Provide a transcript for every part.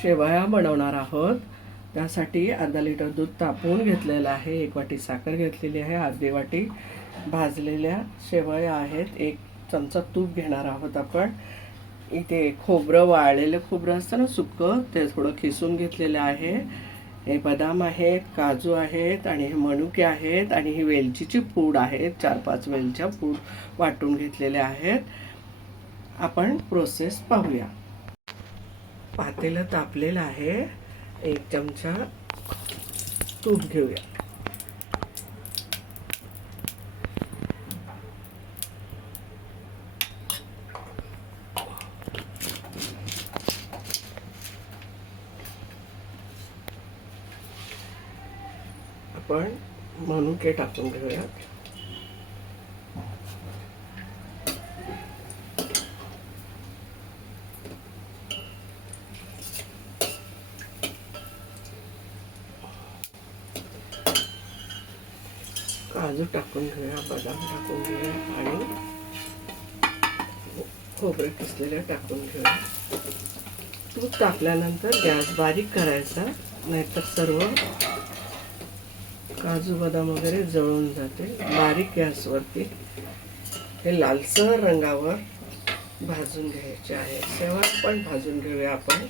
शेवया बनवणार आहोत। त्यासाठी अर्धा लिटर दूध तापवून घेतलेलं आहे, 1 वाटी साखर घेतलेली आहे, अर्धी वाटी भाजलेल्या शेवया आहेत, 1 चमचा तूप घेणार आहोत आपण। इथे खोबरं, वाळलेलं खोबरं असतं ना सुकं, ते थोडं खिसून घेतलेलं आहे। हे बदाम आहेत, काजू आहेत आणि हे मनुके आहेत आणि ही वेलचीची पूड आहे, 4-5 वेलच्या पूड वाटून घेतलेल्या आहेत। आपण प्रोसेस पाहूया। पातेलं तापलेलं आहे, 1 चमचा तूप घेऊया। आपण मनुके टाकून घेऊया। काजू टाकून घेऊया, बदाम टाकून घेऊया आणि खोबरं किसलेलं टाकून घेऊया। तूप टाकल्यानंतर गॅस बारीक करायचा, नाहीतर सर्व काजू बदाम वगैरे जळून जाते। बारीक गॅसवरती हे लालसर रंगावर भाजून घ्यायचे आहे। शेवया पण भाजून घेऊया आपण।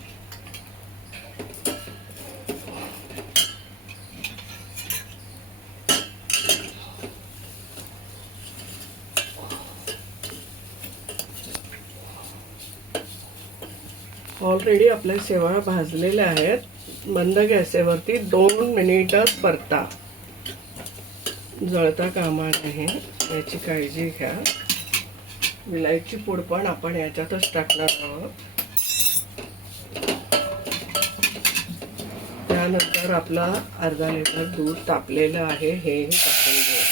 ऑलरेडी आपल्या शेवया भाजलेल्या आहेत। मंद गॅसवरती 2 मिनिटच परता, जळता कामा नये याची काळजी घ्या। विलायची पूड पण आपण याच्यातच टाकणार आहोत। त्यानंतर आपला अर्धा लिटर दूध तापलेलं आहे, हेही टाकून घेऊ।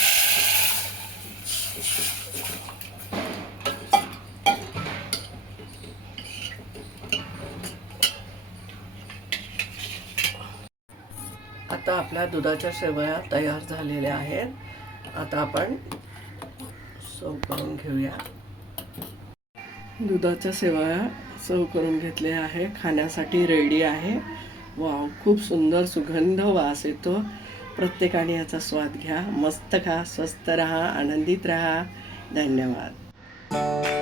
आता आपल्या दुधाच्या शेवया तयार झालेल्या आहेत। आता आपण सर्व करून घेऊया। दुधाच्या शेवया सर्व करून घेतले आहे, खाण्यासाठी रेडी आहे। वाव, खूप सुंदर सुगंध वास येतो। प्रत्येकाने याचा स्वाद घ्या, मस्त खा, स्वस्त रहा, आनंदित रहा। धन्यवाद।